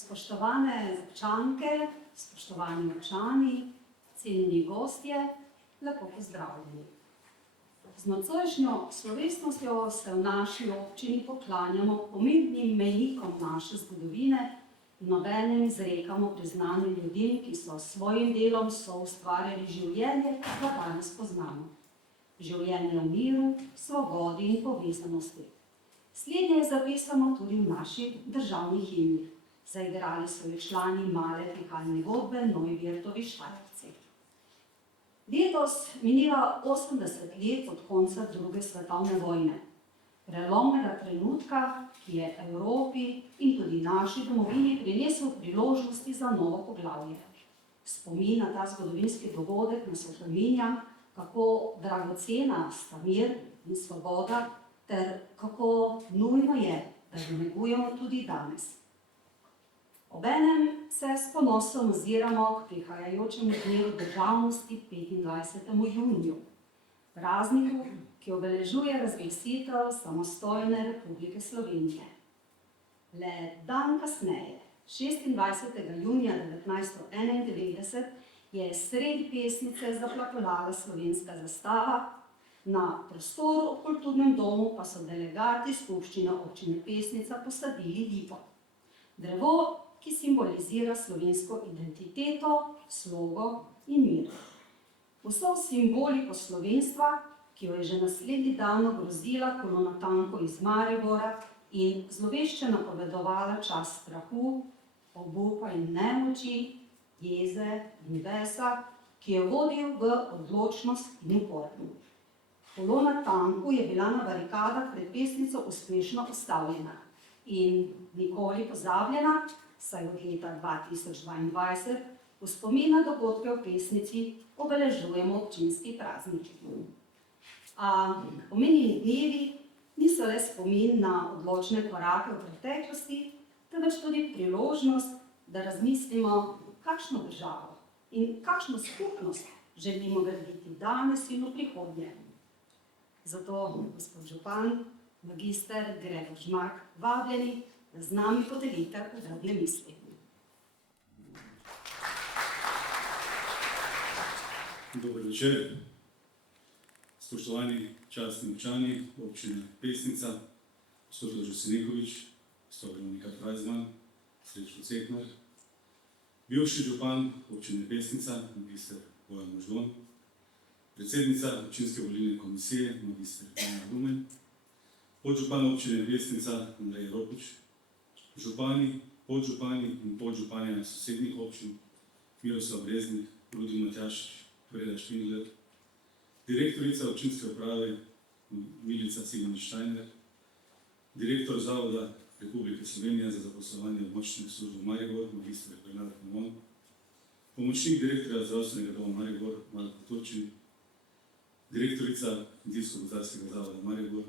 Spoštovane občanke, spoštovani občani, cenjeni gostje, lepo pozdravljeni. Z nocojšnjo slovesnostjo se v naši občini poklanjamo pomembnim mejnikom naše zgodovine in obenem izrekamo priznanje ljudem, ki so s svojim delom soustvarjali življenje, ki ga danes poznamo. Življenje v miru, svobodi in povezanosti. Slednje je zapisano tudi v naših državnih himnih. Zaigrali so jo člani male pihalne godbe Neuwirtovi Štajerci. Letos mineva 80 let od konca druge svetovne vojne. Prelomnega trenutka, ki je Evropi in tudi naši domovini prinesel priložnosti za novo poglavje. Spomin na ta zgodovinski dogodek nas opominja, kako dragocena sta mir in svoboda, ter kako nujno je, da jo negujemo tudi danes. Obenem se s ponosom oziramo k prihajajočemu dnevu državnosti 25. juniju, prazniku, ki obeležuje razglasitev samostojne Republike Slovenije. Le dan kasneje, 26. junija 1991, je sredi Pesnice zaplapolala slovenska zastava, na prostoru ob kulturnem domu pa so delegati skupščine občine Pesnica posadili lipo. Drevo, ki simbolizira slovensko identiteto, slogo in mir. Vso simboliko slovenstva, ki jo je že naslednji dan ogrozila kolona tankov iz Maribora in zlovešče napovedovala čas strahu, obupa in nemoči, jeze in besa, ki je vodil v odločnost in upor. Kolona tankov je bila na barikadah pred Pesnico uspešno ustavljena in nikoli pozabljena, saj od leta 2022 v spomin na dogodke v Pesnici obeležujemo občinski praznik. A omenjeni dnevi niso le spomin na odločne korake v preteklosti, temveč tudi priložnost, da razmislimo, kakšno državo in kakšno skupnost želimo graditi danes in v prihodnje. Zato, gospod župan, magister Gregor Žmak, vabljeni, da z nami podelite uvodne misli. Dober večer. Spoštovani častni občani občine Pesnica, gospod Jože Senikovič, gospod Veronika Frajzman, Srečko Ceknar, bivši župan občine Pesnica, magister Bojan Možgon, predsednica občinske volilne komisije, magister Anja Rumen, podžupan občine Pesnica, Andrej Ropič, župani, podžupani in podžupanja sosednjih občin, Miroslav Breznik, Rudi Matjašič, Freda Špindler, direktorica občinske uprave Milica Ciganič-Štajner, direktor Zavoda Republike Slovenije za zaposlovanje območnih služb v Maribor, magister Bernard Pomon, pomočnik direktorja zdravstvenega doma Maribor, Marko Turčin, direktorica Kmetijsko-gozdarskega zavoda Maribor,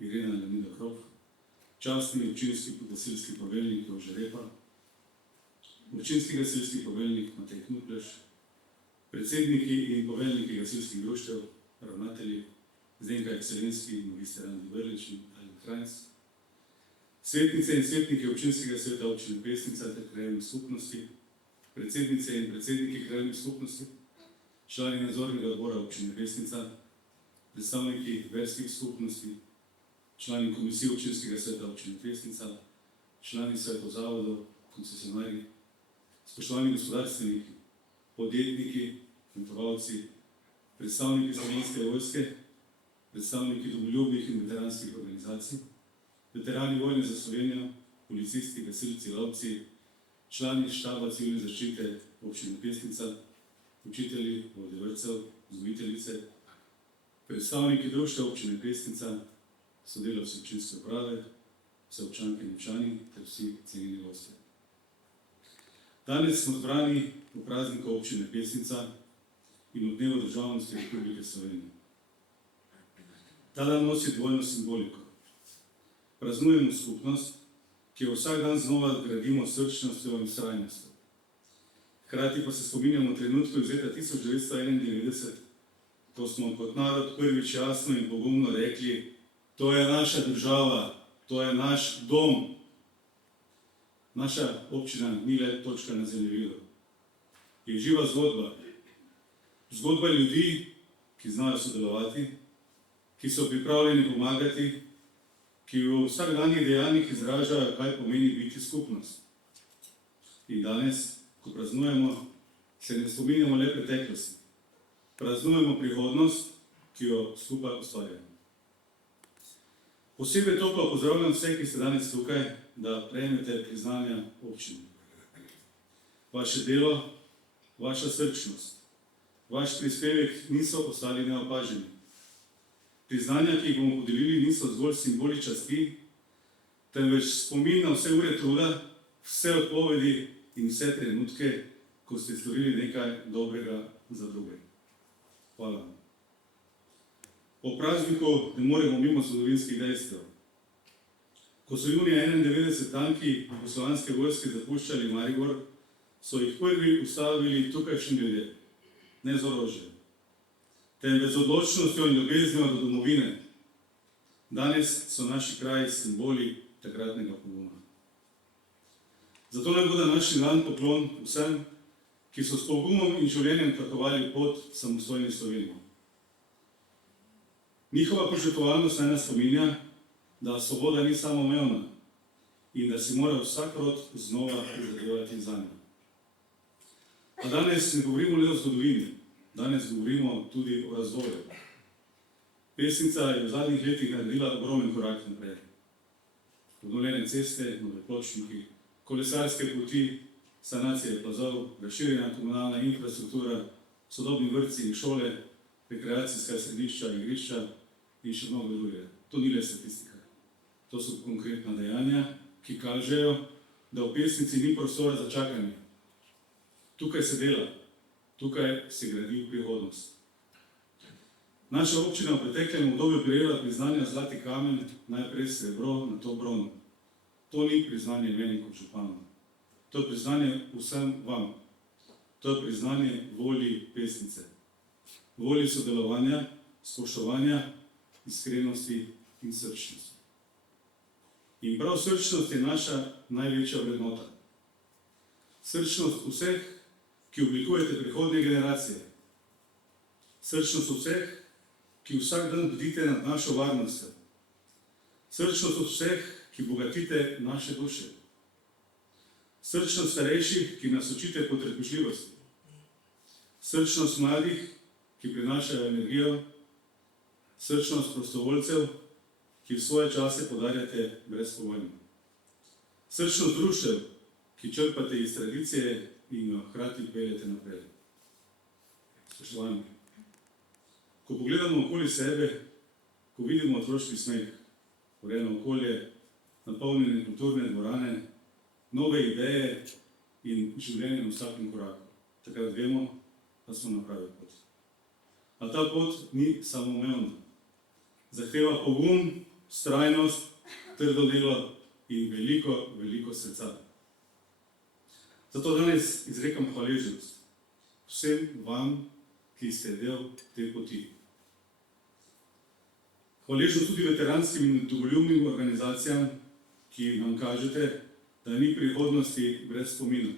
Irena Leonida Hrof, častni občinski gasilski poveljnik Jože Repa, občinski gasilski poveljnik Matej Knupleš, predsedniki in poveljniki gasilskih društev, ravnatelji, Zdenka Ekselenski, magister Andi Brlič in Alin Krajnc, svetnice in svetniki občinskega sveta občine Pesnica ter krajevnih skupnosti, predsednice in predsedniki krajevnih skupnosti, člani nadzornega odbora občine Pesnica, predstavniki verskih skupnosti, člani komisije občinskega sveta občine Pesnica, člani svetov zavodov, koncesionarji, spoštovani gospodarstveniki, podjetniki, kmetovalci, predstavniki Slovenske vojske, predstavniki domoljubnih in veteranskih organizacij, veterani vojne za Slovenijo, policisti, gasilci, lovci, člani štaba civilne zaščite občine Pesnica, učitelji, vodje vrtcev, vzgojiteljice, predstavniki društev občine Pesnica, sodelavci občinske uprave, vse občanke in občani ter vsi cenjeni gostje. Danes smo zbrani v prazniku občine Pesnica in v dnevu državnosti Republike Slovenije. Ta dan nosi dvojno simboliko. Praznujemo skupnost, ki jo vsak dan znova gradimo s srčnostjo in vztrajnostjo. Hkrati pa se spominjamo trenutku iz leta 1991, ko smo kot narod prvič jasno in pogumno rekli: to je naša država, to je naš dom. naša občina ni le točka na zemljevidu. Je živa zgodba. Zgodba ljudi, ki znajo sodelovati, ki so pripravljeni pomagati, ki v vsakdanjih dejanjih izražajo, kaj pomeni biti skupnost. In danes, ko praznujemo, se ne spominjamo le preteklosti. Praznujemo prihodnost, ki jo skupaj ustvarjamo. Posebej toplo pozdravljam vse, ki ste danes tukaj, da prejmete priznanja občine. Vaše delo, vaša srčnost, vaš prispevek niso ostali neopaženi. Priznanja, ki jih bomo podelili, niso zgolj simboli časti, temveč spomin na vse ure truda, vse odpovedi in vse trenutke, ko ste storili nekaj dobrega za druge. Hvala vam. Po prazniku ne moremo mimo zgodovinskih dejstev. Ko so junija 1991 tanki Jugoslovanske vojske zapuščali Maribor, so jih prvi ustavili tukajšnji ljudje, ne z orožjem, temveč z odločnostjo in ljubeznijo do domovine. Danes so naši kraji simboli takratnega poguma. Zato naj bo današnji dan poklon vsem, ki so s pogumom in življenjem tlakovali pot samostojni Sloveniji. Njihova požrtvovalnost naj nas spominja, da svoboda ni samoumevna in da si mora vsak rod znova prizadevati zanjo. A danes ne govorimo le o zgodovini, danes govorimo tudi o razvoju. Pesnica je v zadnjih letih naredila ogromen korak naprej. Obnovljene ceste, nove pločniki, kolesarske poti, sanacije plazov, razširjena komunalna infrastruktura, sodobni vrtci in šole, rekreacijska središča, igrišča in še mnogo drugega. To ni le statistika. To so konkretna dejanja, ki kažejo, da v pesnici ni prostora za čakanje. Tukaj se dela, tukaj se gradi prihodnost. Naša občina v preteklem obdobju prejela priznanja Zlati kamen, najprej srebro, nato bron. To ni priznanje meni kot županu. To je priznanje vsem vam. To je priznanje volji pesnice. Volji sodelovanja, spoštovanja, iskrenosti in srčnosti. In prav srčnost je naša največja vrednota. Srčnost vseh, ki oblikujete prihodnje generacije. Srčnost vseh, ki vsak dan bdite nad našo varnostjo. Srčnost vseh, ki bogatite naše duše. Srčnost starejših, ki nas učite potrpežljivosti. Srčnost mladih, ki prinašajo energijo. Srčnost prostovoljcev, ki v svoje čase podarjate brezpogojno. Srčnost društev, ki črpate iz tradicije in jo hkrati peljete naprej. Spoštovani, ko pogledamo okoli sebe, ko vidimo otroški smeh, urejeno okolje, napolnjene kulturne dvorane, nove ideje in življenje na vsakem koraku, takrat vemo, da smo na pravi pot. A ta pot ni samoumevna. Zahteva pogum, vztrajnost, trdo delo in veliko, veliko srca. Zato danes izrekam hvaležnost vsem vam, ki ste del te poti. Hvaležnost tudi veteranskim in domoljubnim organizacijam, ki nam kažete, da ni prihodnosti brez spomina,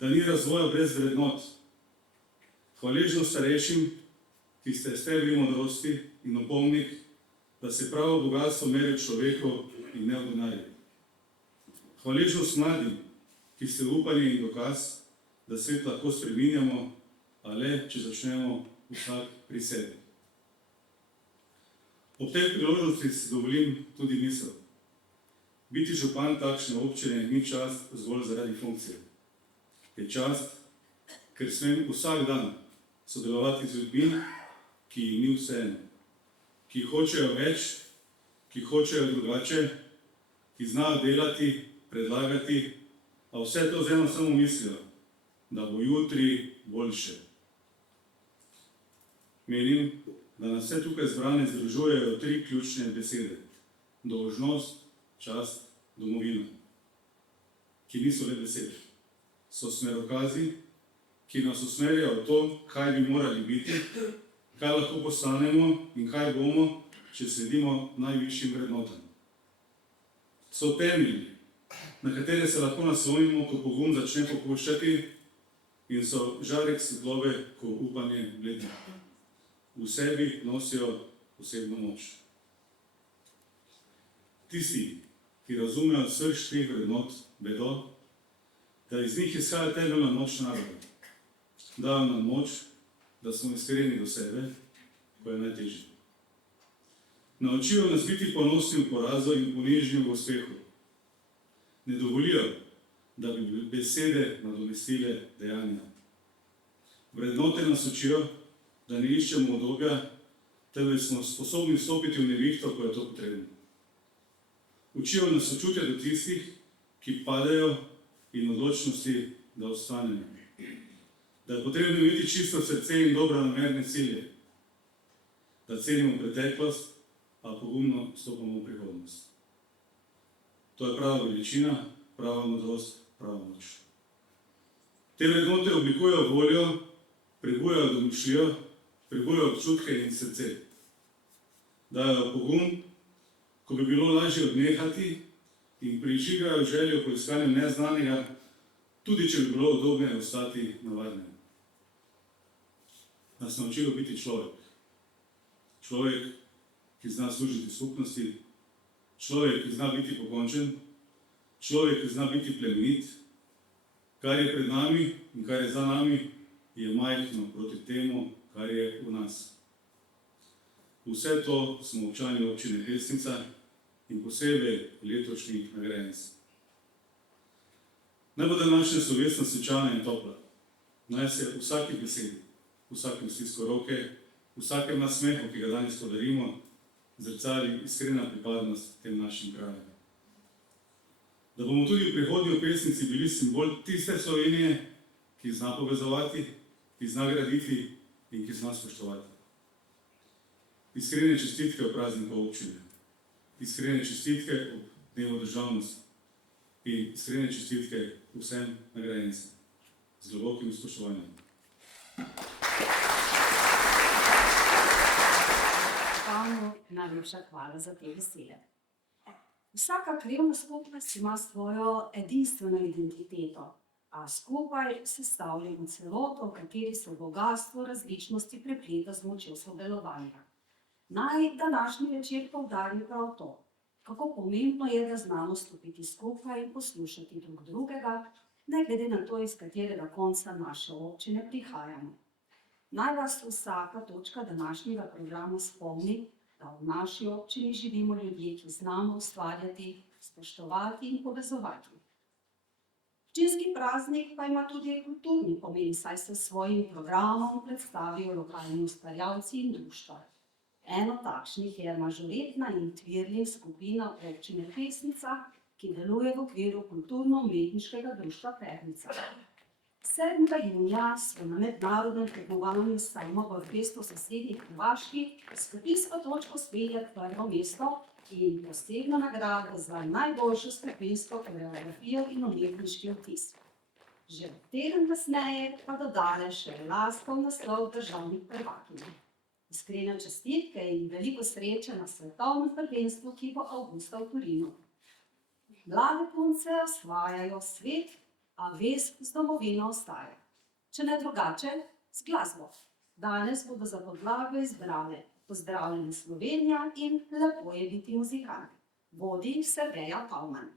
da ni razvoja brez vrednot. Hvaležnost starejšim, ki ste stebri modrosti in opomnik, da se pravo bogatstvo meri v človeku in ne v denarju. Hvaležnost mladim, ki ste upanje in dokaz, da svet lahko spreminjamo, a le, če začnemo vsak pri sebi. Ob tej priložnosti si dovolim tudi misel. Biti župan takšne občine ni čast zgolj zaradi funkcije. Je čast, ker smem vsak dan sodelovati z ljudmi, ki jim ni vseeno, ki hočejo več, ki hočejo drugače, ki znajo delati, predlagati, a vse to z eno samo mislijo, da bo jutri boljše. Menim, da nas vse tukaj zbrane združujejo tri ključne besede. Dolžnost, čast, domovina. Ki niso le besede. So smerokazi, ki nas usmerjajo v to, kaj bi morali biti, kaj lahko postanemo in kaj bomo, če sledimo najvišjim vrednotam. So temelji, na katere se lahko naslonimo, ko pogum začne popuščati in so žarek svetlobe, ko upanje bledne. V sebi nosijo posebno moč. Tisti, ki razumejo srž teh vrednot, vedo, da iz njih izhaja temeljna moč naroda. Dajo nam moč, da smo iskreni do sebe, ko je najtežje. Naučijo nas biti ponosni v porazu in ponižni v uspehu. Ne dovolijo, da bi besede nadomestile dejanja. Vrednote nas učijo, da ne iščemo udobja, temveč smo sposobni vstopiti v nevihto, ko je to potrebno. Učijo nas sočutja do tistih, ki padejo in odločnosti, da ostanejo. Da je potrebno imeti čisto srce in dobronamerne cilje. Da cenimo preteklost, a pogumno stopamo v prihodnost. To je prava veličina, prava modrost, prava moč. Te vrednote oblikujejo voljo, prebujajo domišljijo, prebujajo občutke in srce. Dajo pogum, ko bi bilo lažje odnehati, in prižigajo željo po iskanju neznanega, tudi če bi bilo udobneje ostati na varnem. Nas naučijo biti človek. Človek, ki zna služiti skupnosti, človek, ki zna biti pokončen, človek, ki zna biti plemenit. Kar je pred nami in kar je za nami, je majhno proti temu, kar je v nas. Vse to smo občani občine Pesnica in posebej letošnji nagrajenci. Naj bo današnja slovesnost svečana in topla. Naj se v vsaki besedi, v vsakem stisku roke, v vsakem nasmehu, ki ga danes podarimo, zrcali iskrena pripadnost tem našim krajem. Da bomo tudi v prihodnji v Pesnici bili simbol tiste Slovenije, ki zna povezovati, ki zna graditi in ki zna spoštovati. Iskrene čestitke ob prazniku občine, iskrene čestitke ob dnevu državnosti in iskrene čestitke vsem nagrajencem z globokim spoštovanjem. Najlepša hvala za te besede. Vsaka krevna skupnost ima svojo edinstveno identiteto, a skupaj sestavljamo celoto, v kateri se bogastvo različnosti prepleta z močjo sodelovanja. Naj današnji večer poudarim prav to, kako pomembno je, da znamo stopiti skupaj in poslušati drug drugega, ne glede na to, iz katerega konca naše občine prihajamo. Naj vas vsaka točka današnjega programa spomni, da v naši občini živimo ljudje, ki znamo ustvarjati, spoštovati in povezovati. Občinski praznik pa ima tudi kulturni pomen, saj se s svojim programom predstavijo lokalni ustvarjalci in društva. Eno takšnih je mažoretna in Tvirlin skupina občine Pesnica, ki deluje v okviru kulturno-umetniškega društva Pernica. 7. junija smo na mednarodnem tekmovanju sajma v Brestu v sosednji Hrvaški s skupinsko točko speljali prvo mesto in posebno nagrado za najboljšo skupinsko koreografijo in umetniški vtis. Že teden kasneje pa dodale še laskov naslov državnih prvakinj. Iskrene čestitke in veliko sreče na svetovnem prvenstvu, ki bo avgusta v Torinu. Mlade punce osvajajo svet, a vez z domovino ostaja. Če ne drugače, z glasbo. Danes bodo za podlago izbrane Pozdravljena Slovenija in Lepo je biti muzikant. Vodi Sergeja Pavman.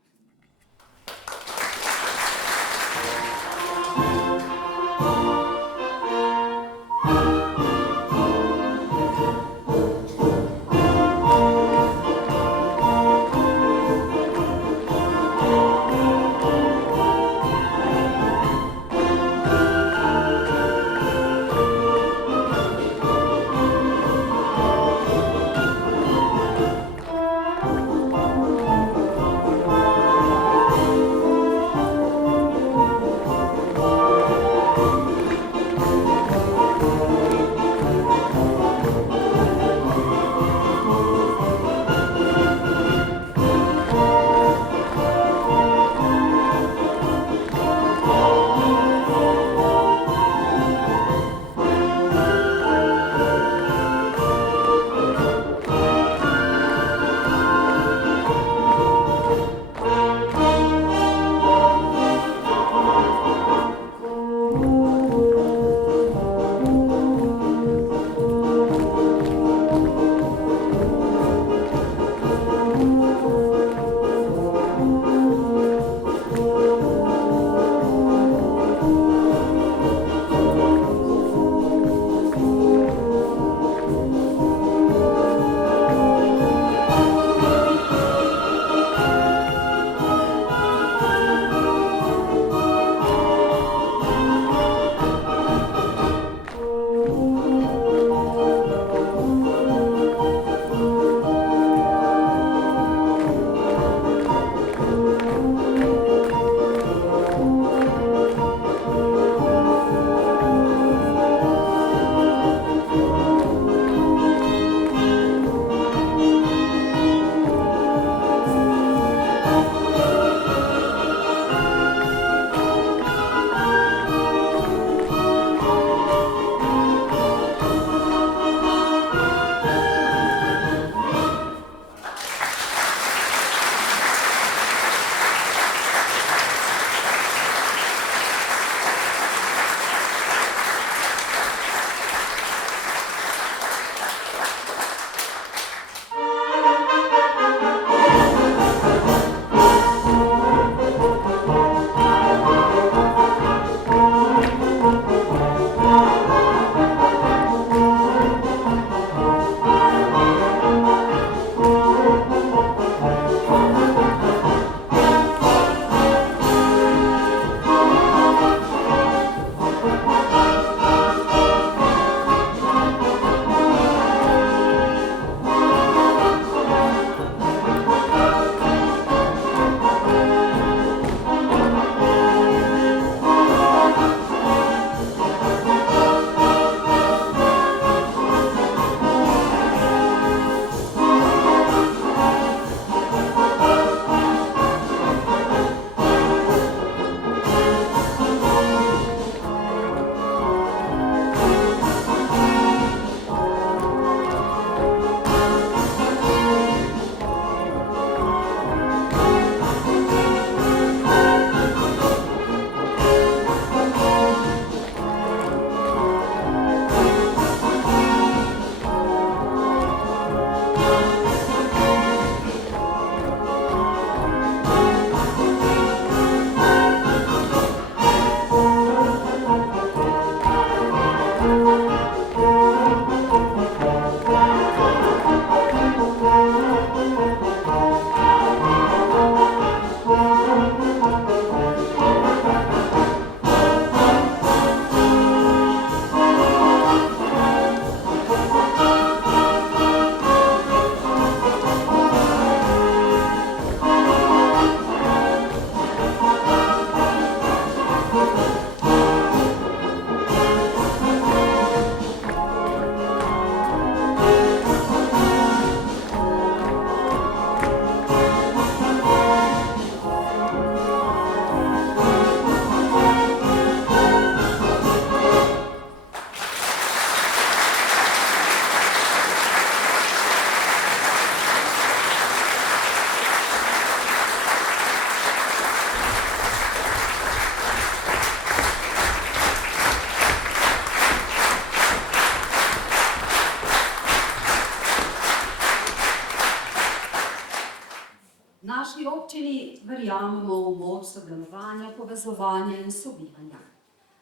naši občini verjamemo v moč sodelovanja, povezovanja in sobivanja.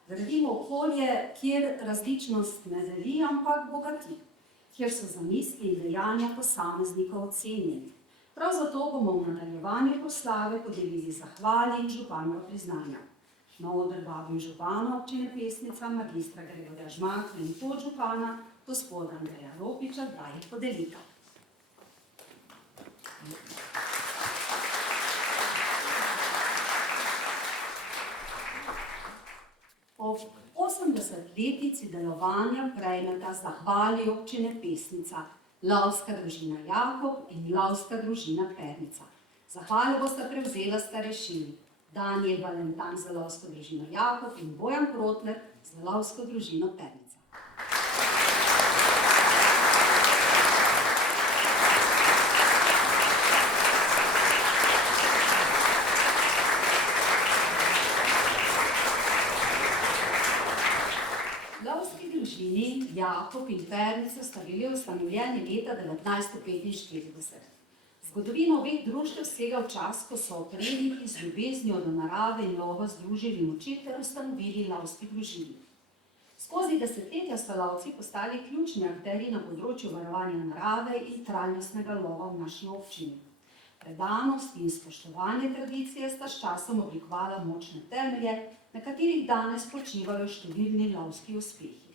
Gradimo okolje, kjer različnost ne deli, ampak bogati, kjer so zamisli in dejanja posameznikov ocenjeni. Prav zato bomo v nadaljevanju proslave podelili zahvali in županova priznanja. Na oder vabim župana občine Pesnica, magistra Gregorja Žmaka in podžupana, gospoda Andreja Ropiča, da jih podelita. Ob 80-letnici delovanja prejmeta zahvali občine Pesnica, lovska družina Jakob in lovska družina Pernica. Zahvale bosta prevzela starešini Danijel Valentan za lovsko družino Jakob in Bojan Protler za lovsko družino Pernica. Lovski družini Jakob in Pernica sta bili ustanovljeni leta 1945. Zgodovina obeh društev sega v čas, ko so predniki z ljubeznijo do narave in lova združili moči ter ustanovili lovski družini. Skozi desetletja so lovci postali ključni akterji na področju varovanja narave in trajnostnega lova v naši občini. Predanost in spoštovanje tradicije sta s časom oblikovala močne temelje, na katerih danes počivajo številni lovski uspehi.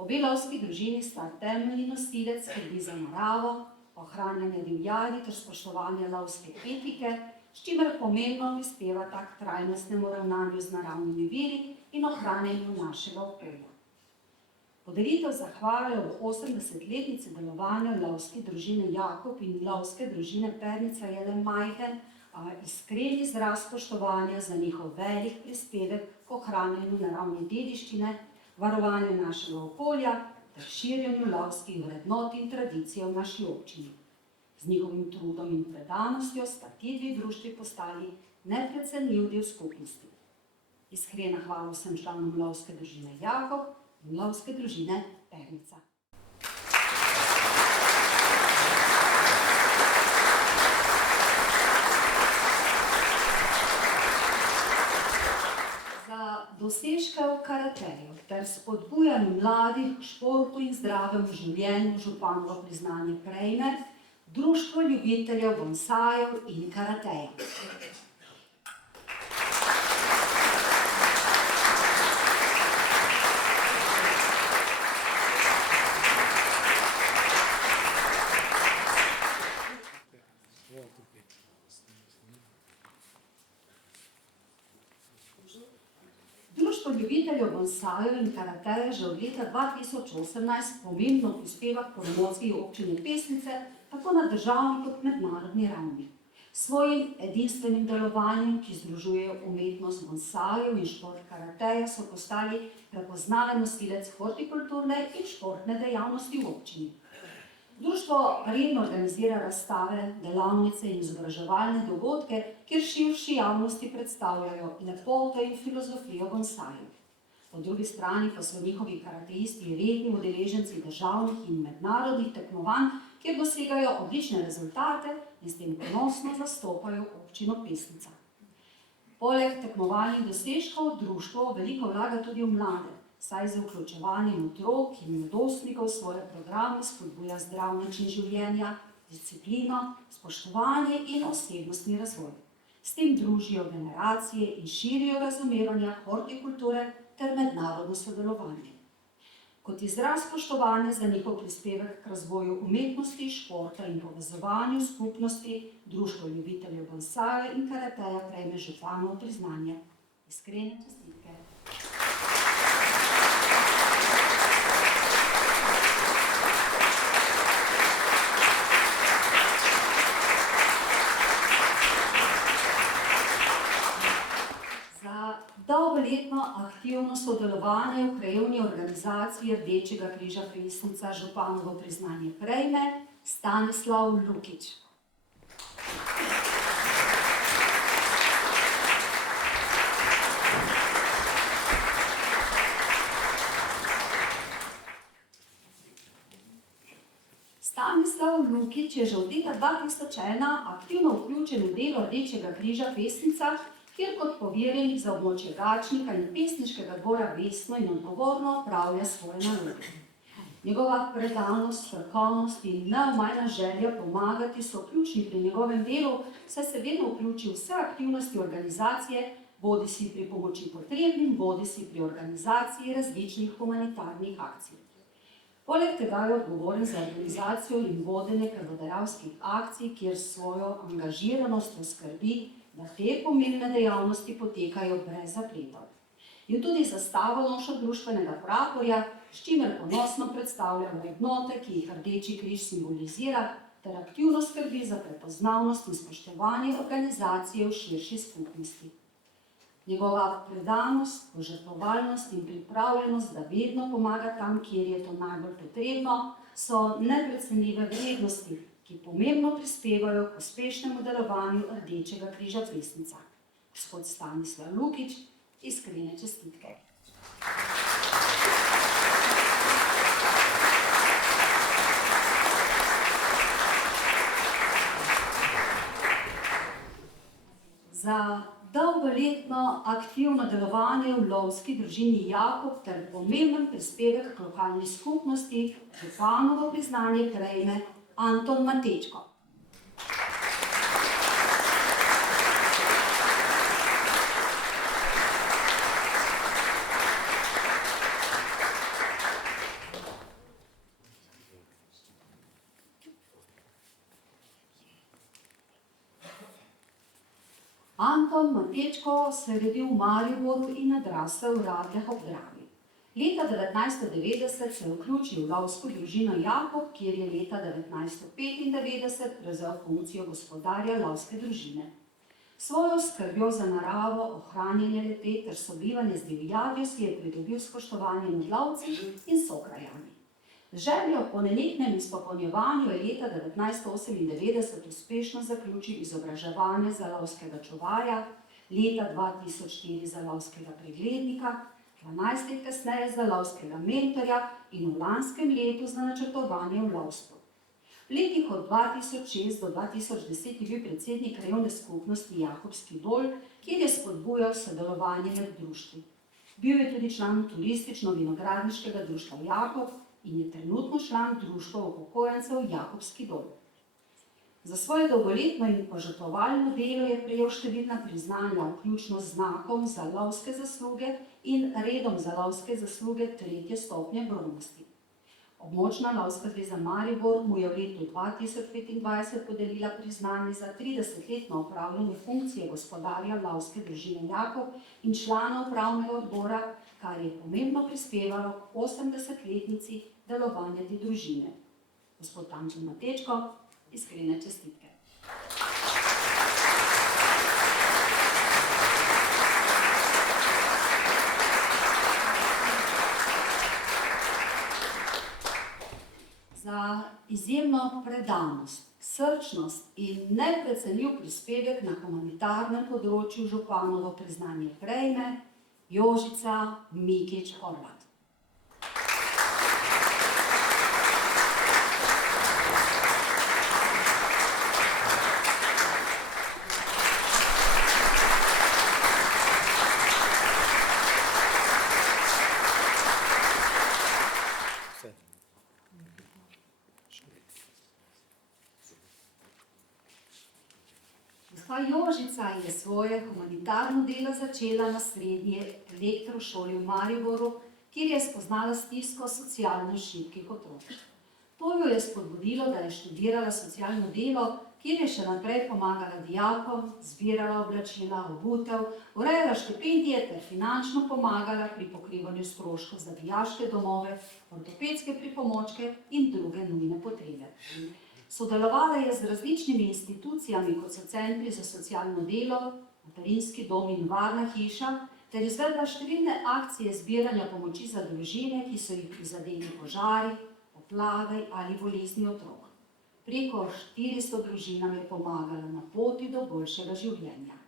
Obe lovski družini sta temeljni nosilec skrbi za naravo, ohranjanje divjadi ter spoštovanje lovske etike, s čimer pomembno prispevata k trajnostnemu ravnanju z naravnimi viri in ohranjanju našega okolja. Podelitev zahvale ob 80-letnici delovanja lovske družine Jakob in lovske družine Pernica je le majhen, a iskren izraz spoštovanja za njihov velik prispevek k ohranjanju naravne dediščine, varovanju našega okolja ter širjenju lovskih vrednot in tradicije v naši občini. Z njihovim trudom in predanostjo sta ti dve društvi postali neprecenljiv del skupnosti. Iskrena hvala vsem članom lovske družine Jakob in lovske družine Pernica. Dosežke v karateju ter spodbujanju mladih k športu in zdravemu življenju županovo priznanje prejme Društvo ljubiteljev bonsajev in karateja. Ljubiteljev bonsajev in karateja že od leta 2018 pomembno prispeva k promociji občine Pesnice, tako na državni kot mednarodni ravni. S svojim edinstvenim delovanjem, ki združuje umetnost bonsajev in šport karateja, so postali prepoznaven nosilec hortikulturne in športne dejavnosti v občini. Društvo redno organizira razstave, delavnice in izobraževalne dogodke, kjer širši javnosti predstavljajo lepoto in filozofijo bonsajev. Po drugi strani pa so njihovi karateisti redni udeleženci državnih in mednarodnih tekmovanj, kjer dosegajo odlične rezultate in s tem ponosno zastopajo občino Pesnica. Poleg tekmovalnih dosežkov društvo veliko vlaga tudi v mlade, saj z vključevanjem otrok in mladostnikov v svoje programe spodbuja zdrav način življenja, disciplino, spoštovanje in osebnostni razvoj. S tem družijo generacije in širijo razumevanja hortikulture ter mednarodno sodelovanje. Kot izraz spoštovanja za njihov prispevek k razvoju umetnosti, športa in povezovanju skupnosti, Društvo ljubiteljev bonsajev in karateja prejme županovo priznanje. Iskrene čestitke. Dolgoletno aktivno sodelovanje v krajevni organizaciji Rdečega križa Pesnica županovo priznanje prejme Stanislav Lukić. Stanislav Lukić Lukić je že od leta 2001 aktivno vključen v delo Rdečega križa Pesnica, kjer kot poverjenik za območje Gačnika in pesniškega dvora vestno in odgovorno opravlja svoje naloge. Njegova predanost, strokovnost in neomajna želja pomagati so ključni pri njegovem delu, saj se vedno vključi v vse aktivnosti organizacije, bodisi pri pomoči potrebnim, bodisi pri organizaciji različnih humanitarnih akcij. Poleg tega je odgovoren za organizacijo in vodenje krvodajalskih akcij, kjer svojo angažiranost skrbi, da te pomembne dejavnosti potekajo brez zapletov. In tudi zastavo noša društvenega praporja, s čimer ponosno predstavlja vrednote, ki jih Rdeči križ simbolizira, ter aktivno skrbi za prepoznavnost in spoštovanje organizacije v širši skupnosti. Njegova predanost, požrtvovalnost in pripravljenost, da vedno pomaga tam, kjer je to najbolj potrebno, so neprecenljive vrednosti, ki pomembno prispevajo k uspešnemu delovanju Rdečega križa Pesnica. Gospod Stanislav Lukić, iskrene čestitke. Za dolgoletno aktivno delovanje v lovski družini Jakob ter pomemben prispevek k lokalni skupnosti županovo priznanje prejme Anton Matečko. Anton Matečko se je rodil v Mariboru in odrasel v Radljah ob Dravi. Leta 1990 se je vključil v lovsko družino Jakob, kjer je leta 1995 prevzel funkcijo gospodarja lovske družine. Svojo skrbjo za naravo, ohranjanje le-te ter sobivanje z divjadjo si je pridobil spoštovanje med lovci in sokrajani. Z željo po nenehnem izpopolnjevanju je leta 1998 uspešno zaključil izobraževanje za lovskega čuvaja, leta 2004 za lovskega preglednika, 12 let kasneje za lovskega mentorja in v lanskem letu za načrtovanje v lovstvu. V letih od 2006 do 2010 je bil predsednik krajevne skupnosti Jakobski Dol, kjer je spodbujal sodelovanje med društvi. Bil je tudi član turistično-vinogradniškega društva Jakob in je trenutno član društva upokojencev Jakobski Dol. Za svoje dolgoletno in požrtvovalno delo je prejel številna priznanja, vključno z znakom za lovske zasluge in redom za lovske zasluge 3. stopnje bronasti. Območna lovska zveza Maribor mu je v letu 2025 podelila priznanje za 30-letno opravljanje funkcije gospodarja lovske družine Jakob in člana upravnega odbora, kar je pomembno prispevalo k 80-letnici delovanja te družine. Gospod Anton Matečko, iskrene čestitke. Za izjemno predanost, srčnost in neprecenljiv prispevek na humanitarnem področju županovo priznanje prejme Jožica Mikić Horvat. Jožica je svoje humanitarno delo začela na srednji elektrošoli v Mariboru, kjer je spoznala stisko socialno šibkih otrok. To jo je spodbudilo, da je študirala socialno delo, kjer je še naprej pomagala dijakom, zbirala oblačila, obutev, urejala štipendije ter finančno pomagala pri pokrivanju stroškov za dijaške domove, ortopedske pripomočke in druge nujne potrebe. Sodelovala je z različnimi institucijami, kot so centri za socialno delo, materinski dom in varna hiša, ter izvedla številne akcije zbiranja pomoči za družine, ki so jih prizadeli požari, poplave ali bolezni otrok. Preko 400 družinam je pomagala na poti do boljšega življenja.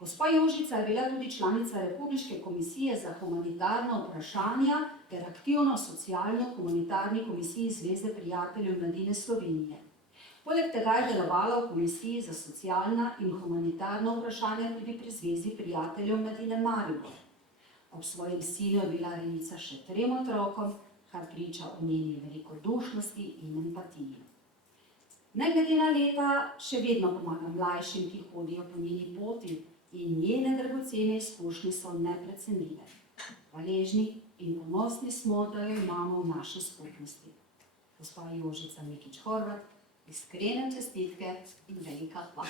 Gospa Jožica je bila tudi članica Republiške komisije za humanitarna vprašanja ter aktivno socialno-humanitarni komisiji Zveze prijateljev mladine Slovenije. Poleg tega je delovala v Komisiji za socialna in humanitarna vprašanja tudi pri Zvezi prijateljev mladine Maribor. Ob svojem sinu je bila rejnica še 3 otrokom, kar priča o njeni velikodušnosti in empatiji. Ne glede na leta, še vedno pomaga mlajšim, ki hodijo po njeni poti, in njene dragocene izkušnje so neprecenljive. Hvaležni in ponosni smo, da jo imamo v naši skupnosti. Gospa Jožica Mikić Horvat, iskrene čestitke in velika hvala.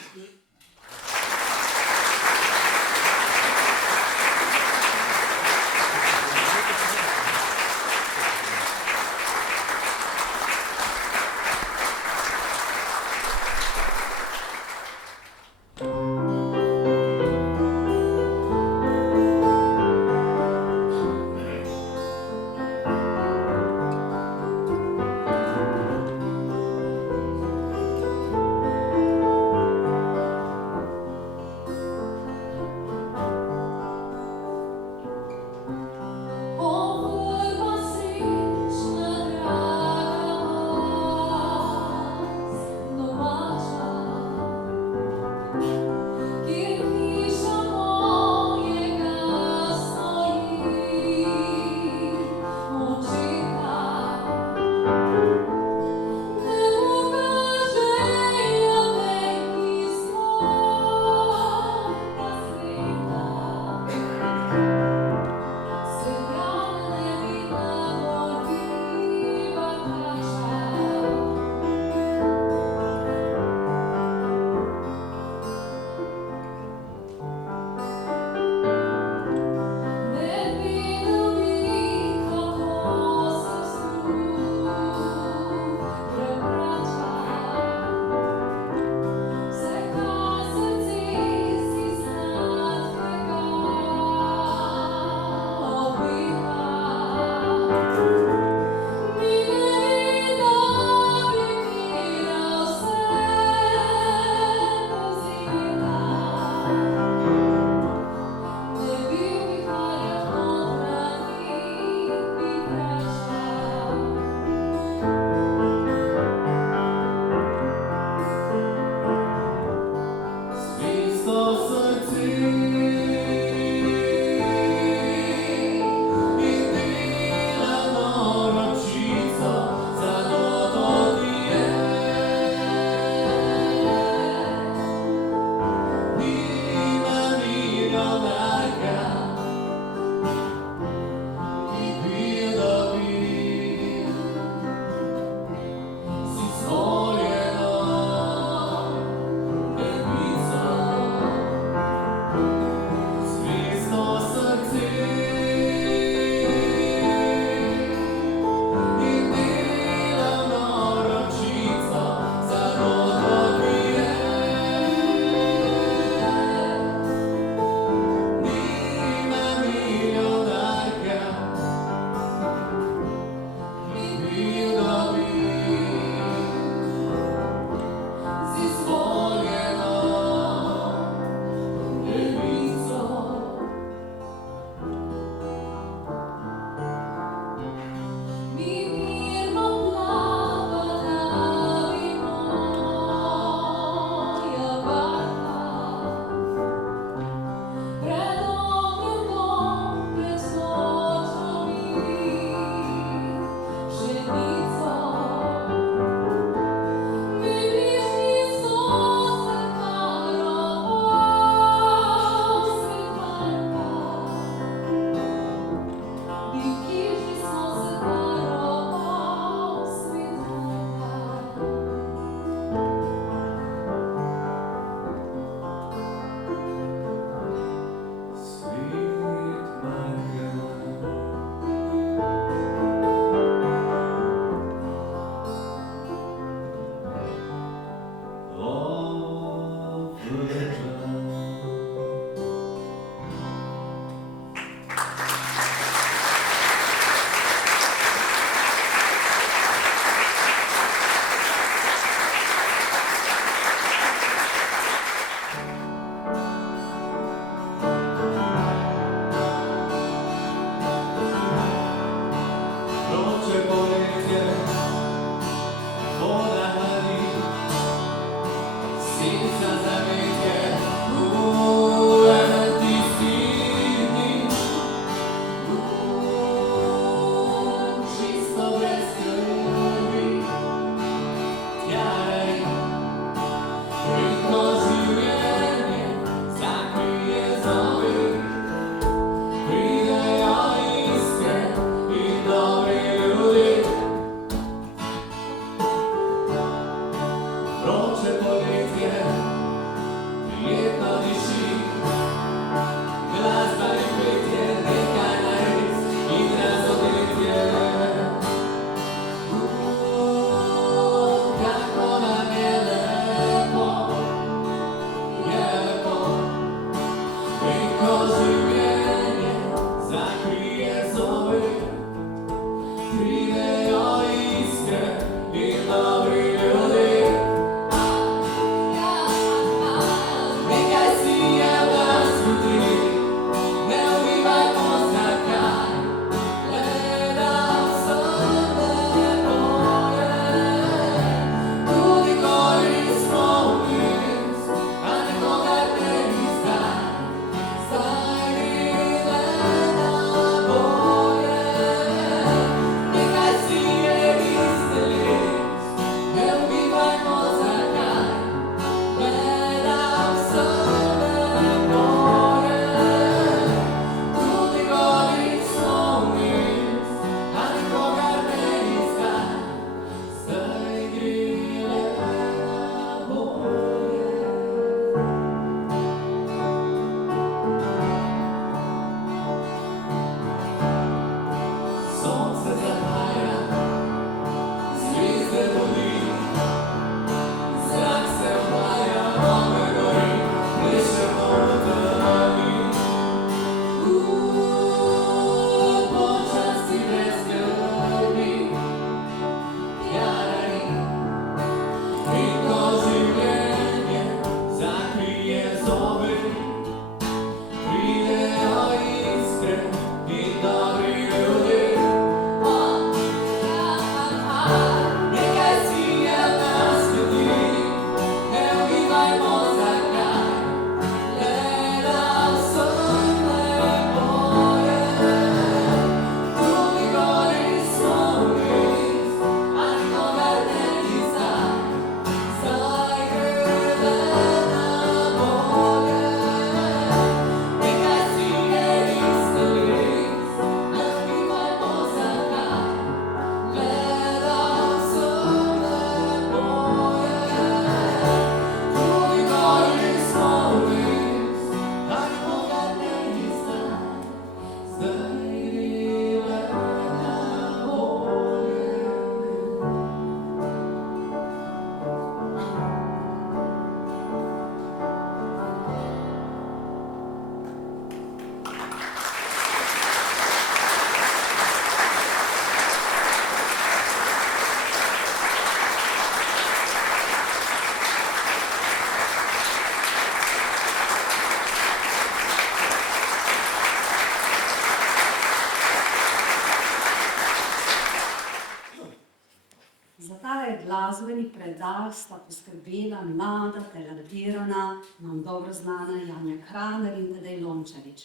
predah sta poskrbela mlada, talentirana, nam dobro znana Janja Kraner in Tadej Lončarič.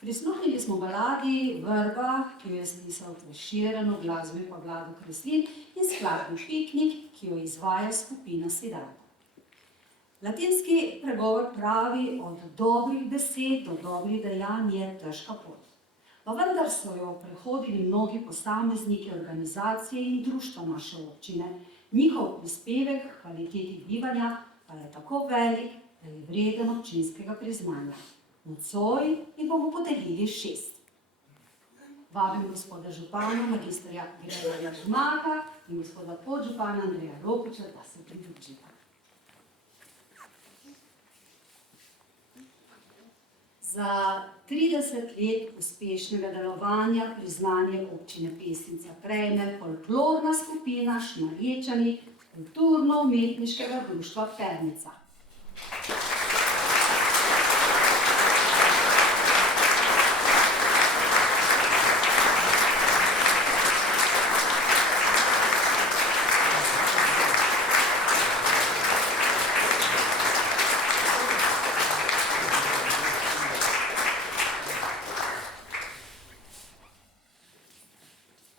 Prisluhnili smo baladi Vrba, ki jo je spisal Prešeren, v glasbi pa Vlado Kreslin, in skladbi Piknik, ki jo izvaja skupina Siddharta. Latinski pregovor pravi, od dobrih besed do dobrih dejanj je težka pot. Pa vendar so jo prehodili mnogi posamezniki, organizacije in društva naše občine. Njihov prispevek k kvaliteti bivanja pa je tako velik, da je vreden občinskega priznanja. Nocoj jih bomo podelili 6. Vabim gospoda župana, magistrja Gregorja Žmaka in gospoda podžupana Andreja Ropiča, da se pridružita. Za 30 let uspešnega delovanja priznanje občine Pesnica prejme folklorna skupina Šmarječani Kulturno-umetniškega društva Pernica.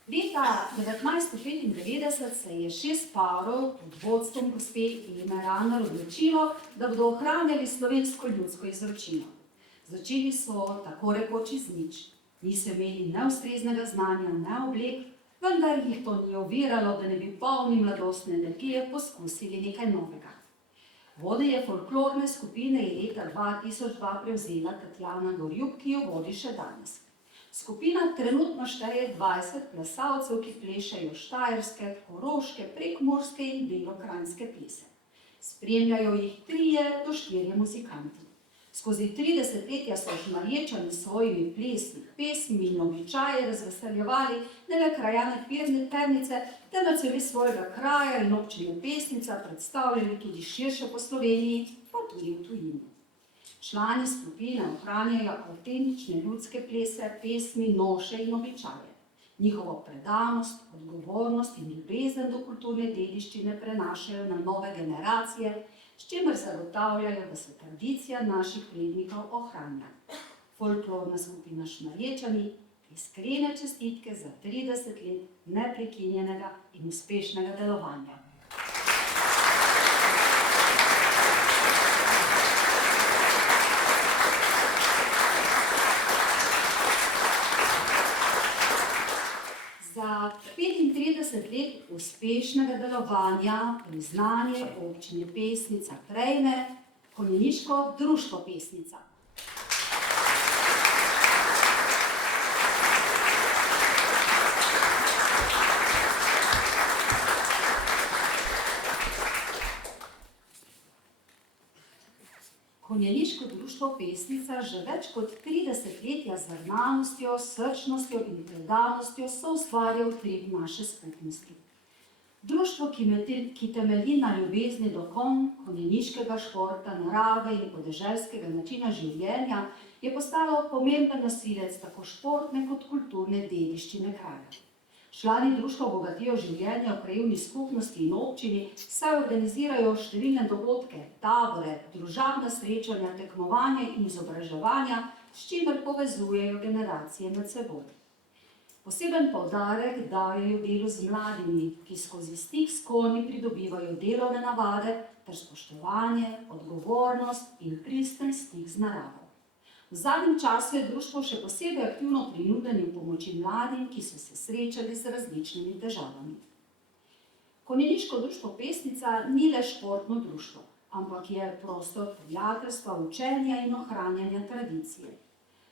Leta 1995 se je 6 parov pod vodstvom gospe Eme Raner odločilo, da bodo ohranjali slovensko ljudsko izročilo. Začeli so tako rekoč iz nič. Niso imeli neustreznega znanja, ne oblek, vendar jih to ni oviralo, da ne bi polni mladostne energije poskusili nekaj novega. Vodenje folklorne skupine je leta 2002 prevzela Tatjana Gorjup, ki jo vodi še danes. Skupina trenutno šteje 20 plesalcev, ki plešejo štajerske, koroške, prekmurske in belokranjske plese. Spremljajo jih 3 do 4 muzikanti. Skozi 30 letja so Šmarječani s svojimi plesmi, pesmi in običaji razveseljevali ne le krajane Pernice, temveč celi svojega kraja in občine Pesnica predstavljali tudi širše po Sloveniji, pa tudi v tujini. Člani skupine ohranjajo avtentične ljudske plese, pesmi, noše in običaje. Njihovo predanost, odgovornost in ljubezen do kulturne dediščine prenašajo na nove generacije, s čimer zagotavljajo, da se tradicija naših prednikov ohranja. Folklorna skupina Šmarječani iskrene čestitke za 30 let neprekinjenega in uspešnega delovanja. Za 35 let uspešnega delovanja priznanje občine Pesnica prejme Konjeniško društvo Pesnica. Konjeniško društvo Pesnica že več kot 30 letja z znanostjo, srčnostjo in predanostjo soustvarja utrip naše skupnosti. Društvo, ki temelji na ljubezni do konj, konjeniškega športa, narave in podeželskega načina življenja, je postalo pomemben nosilec tako športne kot kulturne dediščine kraja. Člani društva bogatijo življenje v krajevni skupnosti in občini, saj organizirajo številne dogodke, tabore, družabna srečanja, tekmovanja in izobraževanja, s čimer povezujejo generacije med seboj. Poseben poudarek dajejo delu z mladimi, ki skozi stik s konji pridobivajo delovne navade ter spoštovanje, odgovornost in pristen stik z naravo. V zadnjem času je društvo še posebej aktivno pri nudenju pomoči mladim, ki so se srečali z različnimi težavami. Konjeniško društvo Pesnica ni le športno društvo, ampak je prostor prijateljstva, učenja in ohranjanja tradicije.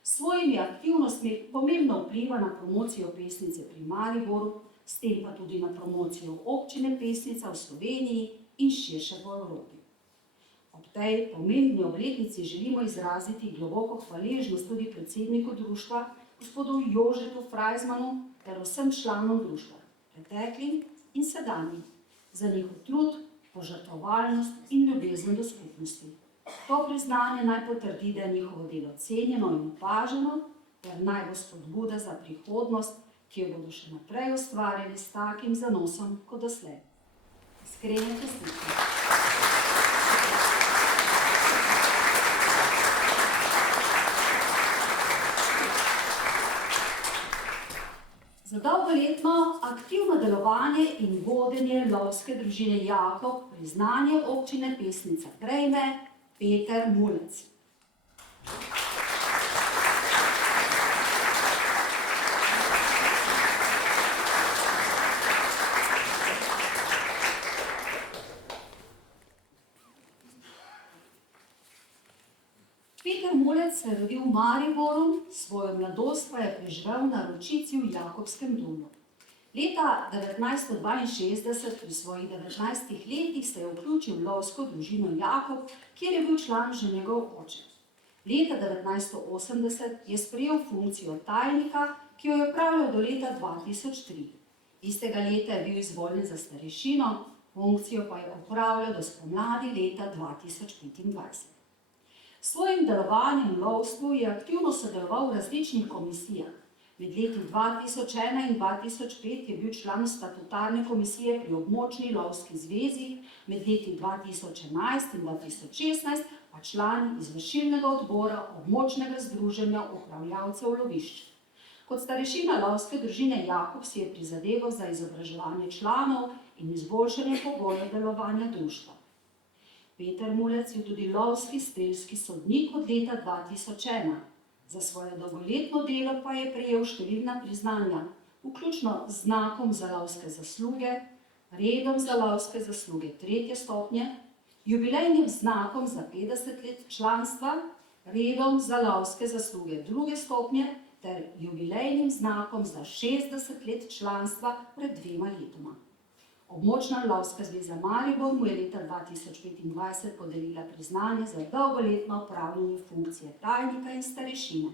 S svojimi aktivnostmi pomembno vpliva na promocijo Pesnice pri Mariboru, s tem pa tudi na promocijo občine Pesnica v Sloveniji in širše po Evropi. Ob tej pomembni obletnici želimo izraziti globoko hvaležnost tudi predsedniku društva, gospodu Jožetu Frajzmanu, ter vsem članom društva, preteklim in sedanjim, za njihov trud, požrtvovalnost in ljubezen do skupnosti. To priznanje naj potrdi, da je njihovo delo cenjeno in opaženo, ter naj bo spodbuda za prihodnost, ki jo bodo še naprej ustvarjali s takim zanosom kot doslej. Iskrene čestitke. Za dolgoletno aktivno delovanje in vodenje lovske družine Jakob priznanje občine Pesnica prejme Peter Mulec. Peter Mulec se je rodil v Mariboru, svojo mladost pa je preživel na Ročici v Jakobskem dolu. Leta 1962, pri svojih 19 letih, se je vključil v lovsko družino Jakob, kjer je bil član že njegov oče. Leta 1980 je sprejel funkcijo tajnika, ki jo je opravljal do leta 2003. Istega leta je bil izvoljen za starešino, funkcijo pa je opravljal do spomladi leta 2025. S svojim delovanjem v lovstvu je aktivno sodeloval v različnih komisijah. Med leti 2001 in 2005 je bil član statutarne komisije pri območni lovski zvezi, med leti 2011 in 2016 pa član izvršilnega odbora območnega združenja upravljavcev lovišč. Kot starešina lovske družine Jakob si je prizadeval za izobraževanje članov in izboljšanje pogojev delovanja društva. Peter Mulec je tudi lovski strelski sodnik od leta 2001. Za svoje dolgoletno delo pa je prejel številna priznanja, vključno z znakom za lovske zasluge, redom za lovske zasluge 3. stopnje, jubilejnim znakom za 50 let članstva, redom za lovske zasluge 2. stopnje ter jubilejnim znakom za 60 let članstva pred 2 letoma. Območna lovska zveza Maribor mu je leta 2025 podelila priznanje za dolgoletno opravljanje funkcije tajnika in starešine.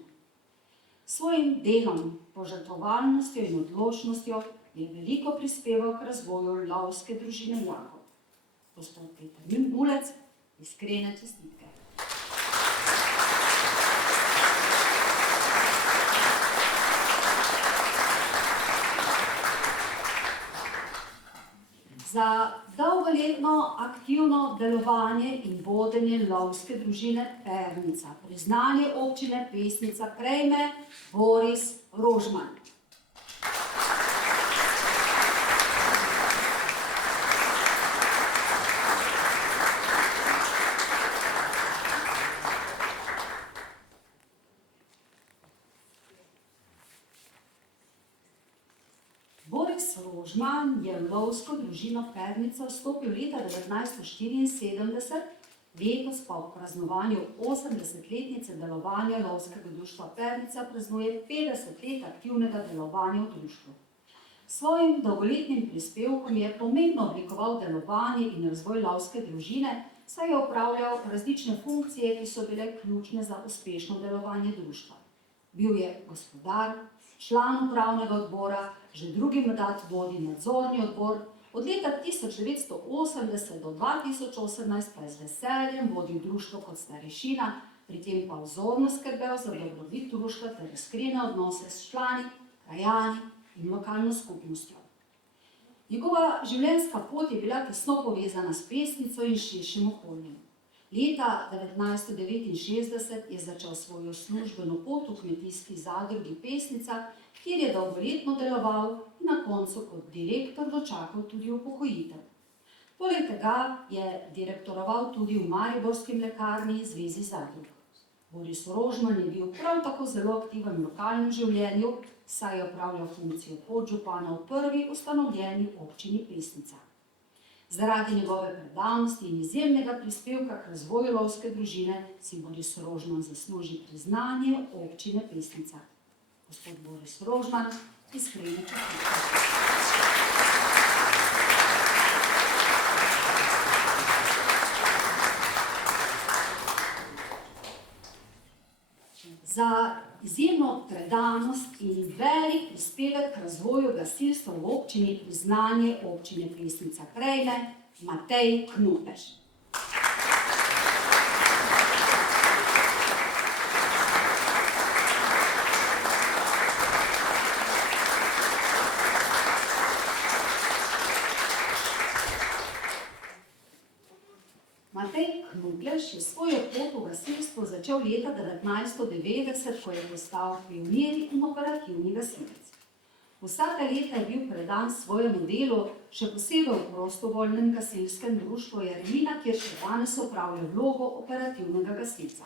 S svojim delom, požrtvovalnostjo in odločnostjo je veliko prispeval k razvoju lovske družine Jakob. Gospod Peter Mulec, iskrene čestitke. Za dolgoletno aktivno delovanje in vodenje lovske družine Pernica priznanje občine Pesnica prejme Boris Rožman. Boris Rožman je v lovsko družino Pernica vstopil leta 1974, letos pa ob praznovanju 80-letnice delovanja lovskega društva Pernica praznuje 50 let aktivnega delovanja v društvu. S svojim dolgoletnim prispevkom je pomembno oblikoval delovanje in razvoj lovske družine, saj je opravljal različne funkcije, ki so bile ključne za uspešno delovanje društva. Bil je gospodar, član upravnega odbora, že drugi mandat vodi nadzorni odbor, od leta 1980 do 2018 pa je z veseljem vodil društvo kot starešina, pri tem pa vzorno skrbel za dobrobit društva ter iskrene odnose s člani, krajani in lokalno skupnostjo. Njegova življenjska pot je bila tesno povezana s Pesnico in širšim okoljem. Leta 1969 je začel svojo službeno pot v kmetijski zadrugi Pesnica, kjer je dolgoletno deloval in na koncu kot direktor dočakal tudi upokojitev. Poleg tega je direktoroval tudi v mariborski mlekarni Zvezi zadrug. Boris Rožman je bil prav tako zelo aktiven v lokalnem življenju, saj je opravljal funkcijo podžupana v prvi ustanovljeni občini Pesnica. Zaradi njegove predanosti in izjemnega prispevka k razvoju lovske družine si Boris Rožman zasluži priznanje občine Pesnica. Gospod Boris Rožman, iskrene čestitke. Za izjemno predanost in velik prispevek k razvoju gasilstva v občini priznanje občine Pesnica prejme Matej Knupeš. gasilstvo začel leta 1990, ko je postal pionir in operativni gasilec. Vsa ta leta je bil predan svojemu delu, še posebej v prostovoljnem gasilskem društvu Jeremina, kjer še danes opravlja vlogo operativnega gasilca.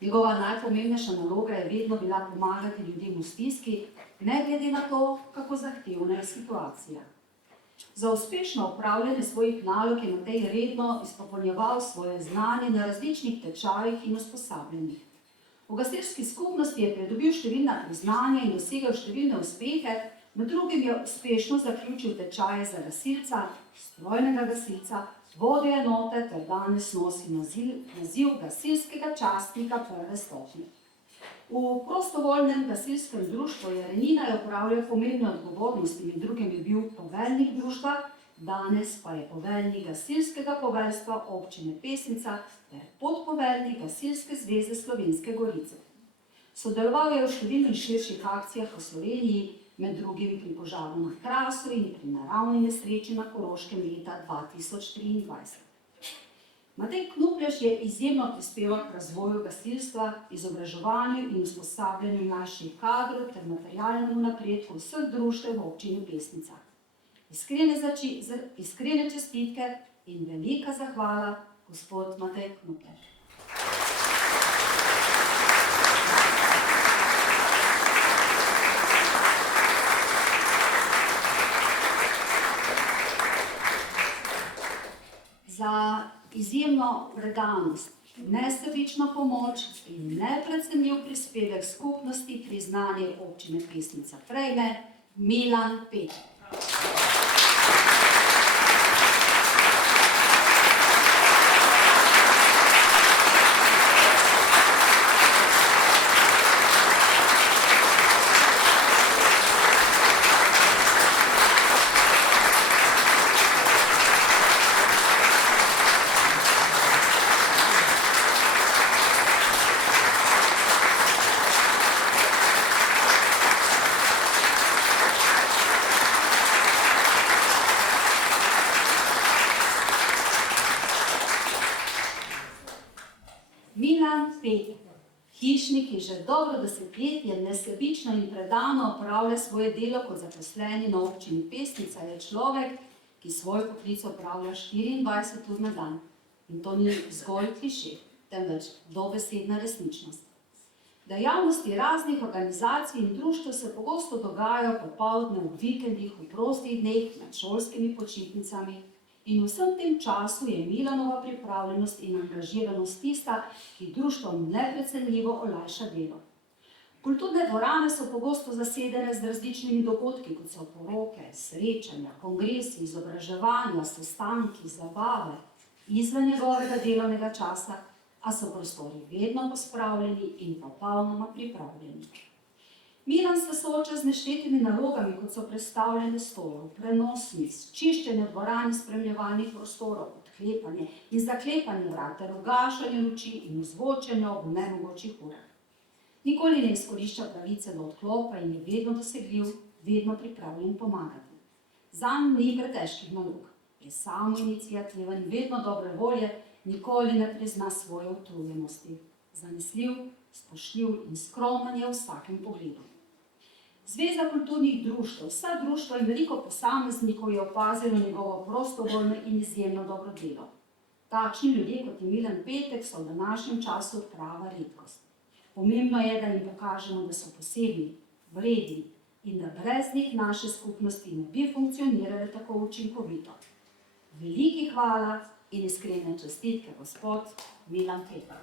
Njegova najpomembnejša naloga je vedno bila pomagati ljudem v stiski, ne glede na to, kako zahtevna je situacija. Za uspešno opravljanje svojih nalog je Matej redno izpopolnjeval svoje znanje na različnih tečajih in usposabljanjih. V gasilski skupnosti je pridobil številna priznanja in dosegel številne uspehe, med drugim je uspešno zaključil tečaje za gasilca, strojnega gasilca, vodjo enote ter danes nosi naziv gasilskega častnika prve stopnje. V prostovoljnem gasilskem društvu Jeremina je opravljal pomembne odgovornosti, med drugim je bil poveljnik društva, danes pa je poveljnik gasilskega poveljstva občine Pesnica ter podpoveljnik Gasilske zveze Slovenske Gorice. Sodeloval je v številnih širših akcijah v Sloveniji, med drugim pri požaru na Krasu in pri naravni nesreči na Koroškem leta 2023. Matej Knuplež je izjemno prispeval k razvoju gasilstva, izobraževanju in usposabljanju mlajših kadrov ter materialnemu napredku vseh društev v občini Pesnica. Iskrene čestitke in velika zahvala, gospod Matej Knuplež. Za izjemno predanost, nesebično pomoč in neprecenljiv prispevek skupnosti priznanje občine Pesnica prejme Milan Petek. Hišnik, ki že dobro desetletje nesebično in predano opravlja svoje delo kot zaposleni na občini Pesnica, je človek, ki svoj poklic opravlja 24 ur na dan. In to ni zgolj klišé, temveč dobesedna resničnost. Dejavnosti raznih organizacij in društev se pogosto dogajajo popoldne, v vikendih, v prostih dneh, med šolskimi počitnicami. In v vsem tem času je Milanova pripravljenost in angažiranost tista, ki društvom neprecenljivo olajša delo. Kulturne dvorane so pogosto zasedene z različnimi dogodki, kot so poroke, srečanja, kongresi, izobraževanja, sestanki, zabave, izven njegovega delovnega časa, a so prostori vedno pospravljeni in popolnoma pripravljeni. Milan se sooča z neštetimi nalogami, kot so prestavljanje stolov, prenos miz, čiščenje dvoran in spremljevalnih prostorov, odklepanje in zaklepanje vrat ter ugašanje luči in ozvočenje ob nemogočih urah. Nikoli ne izkorišča pravice do odklopa in je vedno dosegljiv, vedno pripravljen pomagati. Zanj ni pretežkih nalog, je samoiniciativen, vedno dobre volje, nikoli ne prizna svoje utrujenosti. Zanesljiv, spoštljiv in skromen je v vsakem pogledu. Zveza kulturnih društev, vsa društva in veliko posameznikov je opazilo njegovo prostovoljno in izjemno dobro delo. Takšni ljudje kot je Milan Petek so v današnjem času prava redkost. Pomembno je, da jim pokažemo, da so posebni, vredni in da brez njih naše skupnosti ne bi funkcionirale tako učinkovito. Veliki hvala in iskrene čestitke, gospod Milan Petek.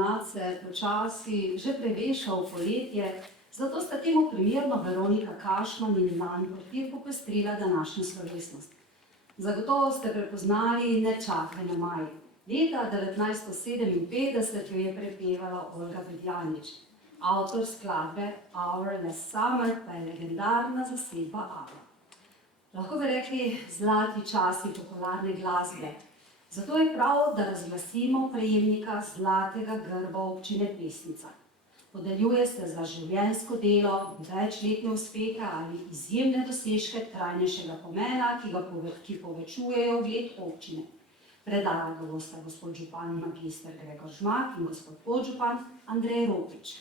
pomlad se počasi že preveša v poletje, zato sta temu primerno Veronika Kašman in Ivan Portir popestrila današnjo slovesnost. Zagotovo ste prepoznali Ne čakaj na maj. Leta 1957 jo je prepevala Olga Bedjanič. Avtor skladbe Our Last Summer pa je legendarna zasedba ABBA. Lahko bi rekli zlati časi popularne glasbe. Zato je prav, da razglasimo prejemnika zlatega grba občine Pesnica. Podeljuje se za življenjsko delo, večletne uspehe ali izjemne dosežke trajnejšega pomena, ki povečujejo ugled občine. Predala ga bosta gospod župan magister Gregor Žmak in gospod podžupan Andrej Ropič.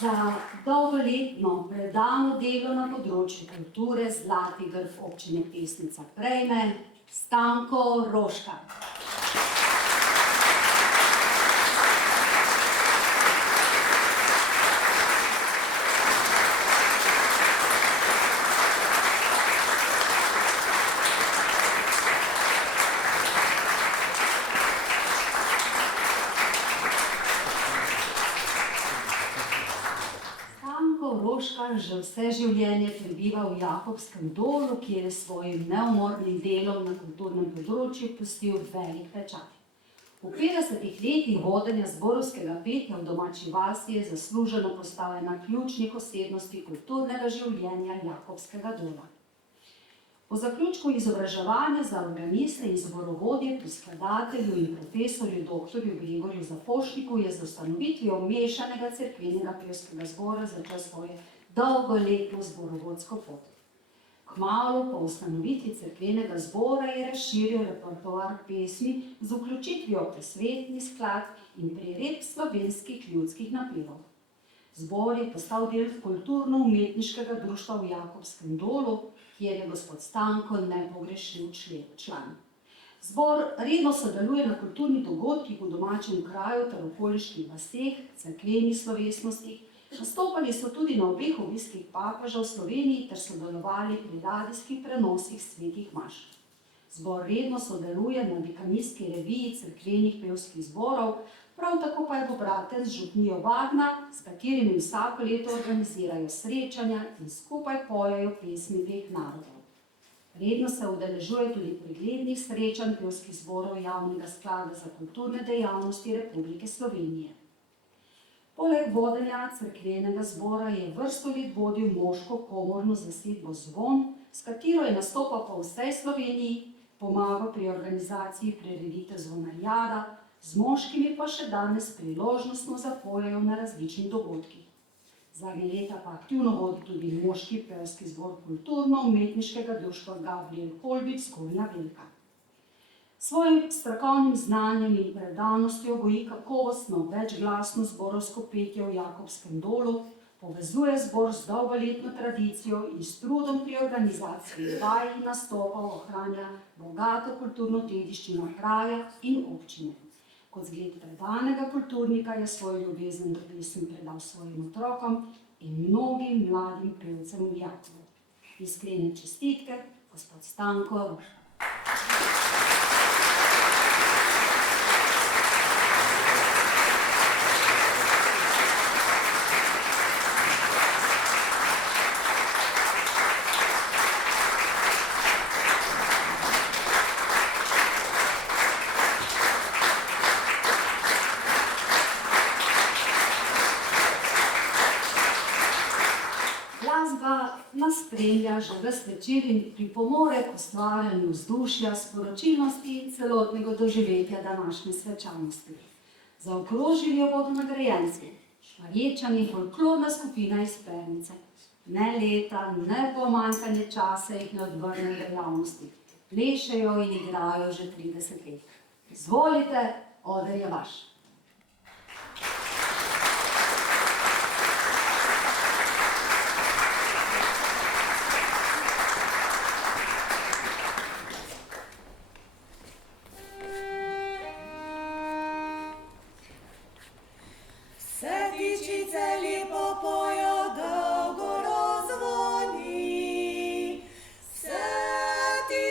Za dolgoletno predano delo na področju kulture zlati grb občine Pesnica prejme Stanko Roškar. Roškar že vse življenje prebiva v Jakobskem dolu, kjer je s svojim neumornim delom na kulturnem področju pustil velik pečat. V 50 letih vodenja zborovskega petja v domači vasi je zasluženo postal ena ključnih osebnosti kulturnega življenja Jakobskega dola. Po zaključku izobraževanja za organiste in zborovodje pri skladatelju in profesorju dr. Gregorju Zapošniku je z ustanovitvijo mešanega cerkvenega pevskega zbora začel svoje dolgoletno zborovodsko pot. Kmalu po ustanovitvi cerkvenega zbora je razširil repertoar pesmi z vključitvijo presvetni sklad in priredb slovenskih ljudskih napevov. Zbor je postal del kulturno-umetniškega društva v Jakobskem dolu, kjer je gospod Stanko nepogrešljiv član. Zbor redno sodeluje na kulturnih dogodkih v domačem kraju ter okoliških vaseh, cerkvenih slovesnostih, nastopali so tudi na obeh obiskih papeža v Sloveniji ter sodelovali pri radijskih prenosih svetih maš. Zbor redno sodeluje na dekanijski reviji cerkvenih pevskih zborov, prav tako pa je pobraten z župnijo Vagna, s katerimi vsako leto organizirajo srečanja in skupaj pojejo pesmi dveh narodov. Redno se udeležuje tudi preglednih srečanj pevskih zborov Javnega sklada za kulturne dejavnosti Republike Slovenije. Poleg vodenja cerkvenega zbora je vrsto let vodil moško komorno zasedbo Zvon, s katero je nastopal po vsej Sloveniji, pomagal pri organizaciji prireditev Zvonarjada, z moškimi pa še danes priložnostno zapojejo na različnih dogodkih. Zadnje leta pa aktivno vodi tudi moški pevski zbor kulturno-umetniškega društva Gabriel Holbič Zgornja Velika. Svojim strokovnim znanjem in predanostjo goji kakovostno večglasno zborovsko petje v Jakobskem dolu, povezuje zbor z dolgoletno tradicijo in s trudom pri organizaciji vaj in nastopov ohranja bogato kulturno dediščino kraja in občine. Kot zgled predanega kulturnika je svojo ljubezen do pesmi predal svojim otrokom in mnogim mladim pevcem v Jakovu. Iskrene čestitke, gospod Stanko Roškar. Spremlja že ves večer in pripomore k ustvarjanju vzdušja, sporočilnosti in celotnega doživetja današnje svečanosti. Zaokrožili jo bodo nagrajenci, Šmarječani, folklorna skupina iz Pernice. Ne leta, ne pomanjkanje časa jih ne odvrne dejavnosti. Plešejo in igrajo že 30 let. Izvolite, oder je vaš. Dolgo rozvoni, se ti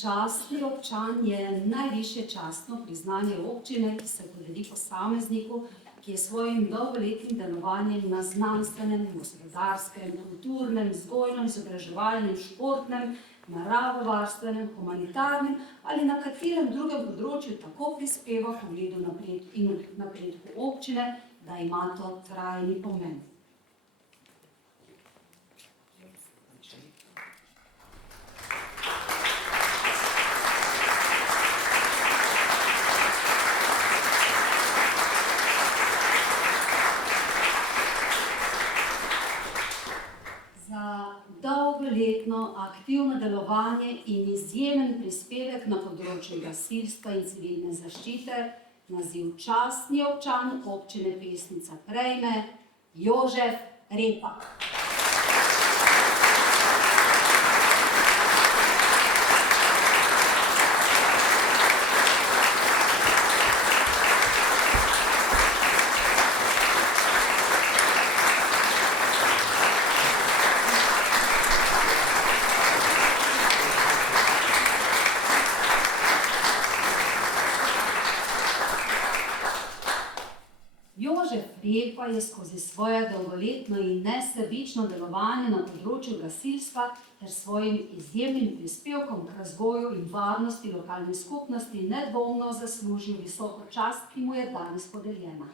Častni občan je najvišje častno priznanje občine, ki se podeli posamezniku, ki je svojim dolgoletnim delovanjem na znanstvenem, gospodarskem, kulturnem, vzgojnem, izobraževalnem, športnem, naravovarstvenem, humanitarnem ali na katerem drugem področju tako prispeva k ugledu in napredku občine, da ima to trajni pomen. aktivno delovanje in izjemen prispevek na področju gasilstva in civilne zaščite naziv častni občan občine Pesnica prejme Jožef Repak. Jožef Repa je skozi svoje dolgoletno in nesebično delovanje na področju gasilstva ter svojim izjemnim prispevkom k razvoju in varnosti lokalne skupnosti nedvomno zaslužil visoko čast, ki mu je danes podeljena.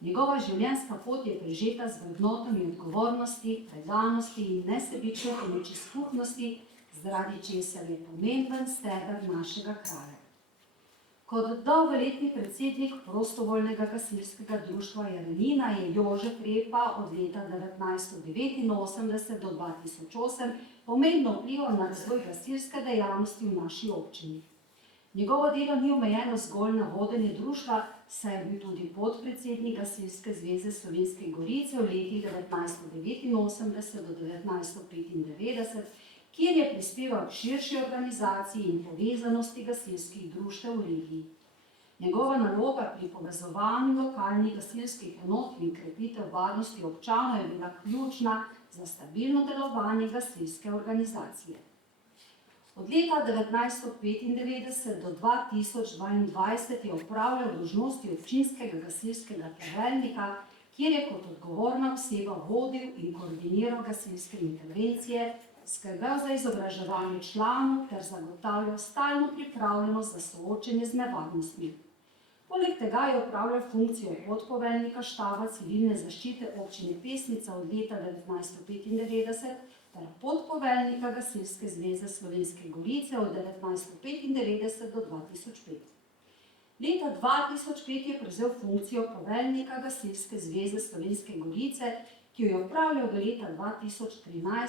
Njegova življenjska pot je prežeta z vrednotami odgovornosti, predanosti in nesebične pomoči skupnosti, zaradi česar je pomemben steber našega kraja. Kot dolgoletni predsednik prostovoljnega gasilskega društva Jarenina je Jožef Repa od leta 1989 do 2008 pomembno vplival na razvoj gasilske dejavnosti v naši občini. Njegovo delo ni omejeno zgolj na vodenje društva, saj je bil tudi podpredsednik Gasilske zveze Slovenske Gorice v letih 1989 do 1995, kjer je prispeval k širši organizaciji in povezanosti gasilskih društev v regiji. Njegova naloga pri povezovanju lokalnih gasilskih enot in krepitev varnosti občanov je bila ključna za stabilno delovanje gasilske organizacije. Od leta 1995 do 2022 je opravljal dolžnosti občinskega gasilskega poveljnika, kjer je kot odgovorna oseba vodil in koordiniral gasilske intervencije, skrbel za izobraževanje članov ter zagotavljal stalno pripravljenost za soočenje z nevarnostmi. Poleg tega je opravljal funkcijo podpoveljnika štaba civilne zaščite občine Pesnica od leta 1995 ter podpoveljnika Gasilske zveze Slovenske Gorice od 1995 do 2005. Leta 2005 je prevzel funkcijo poveljnika Gasilske zveze Slovenske Gorice, ki jo je opravljal do leta 2013,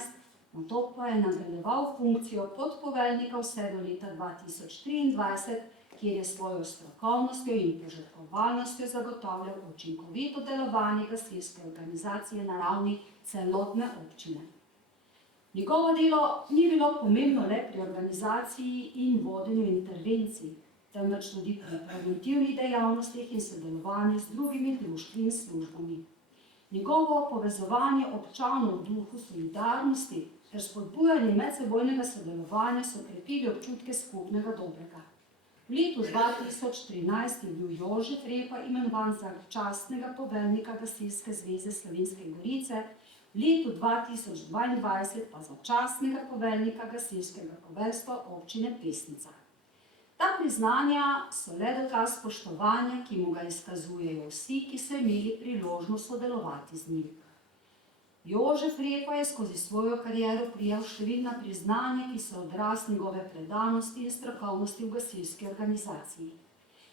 nato pa je nadaljeval funkcijo podpoveljnika vse do leta 2023, kjer je svojo strokovnostjo in požrtvovalnostjo zagotavljal učinkovito delovanje gasilske organizacije na ravni celotne občine. Njegovo delo ni bilo pomembno le pri organizaciji in vodenju intervencij, temveč tudi pri preventivnih dejavnostih in sodelovanju z drugimi društvi in službami. Njegovo povezovanje občanov v duhu solidarnosti ter spodbujanje medsebojnega sodelovanja so krepili občutke skupnega dobrega. V letu 2013 je bil Jožef Repa imenovan za častnega poveljnika Gasilske zveze Slovenske Gorice, v letu 2022 pa za častnega poveljnika gasilskega poveljstva občine Pesnica. Ta priznanja so le dokaz spoštovanja, ki mu ga izkazujejo vsi, ki so imeli priložnost sodelovati z njim. Jožef Repa je skozi svojo kariero prejel številna priznanja, ki so odraz njegove predanosti in strokovnosti v gasilski organizaciji.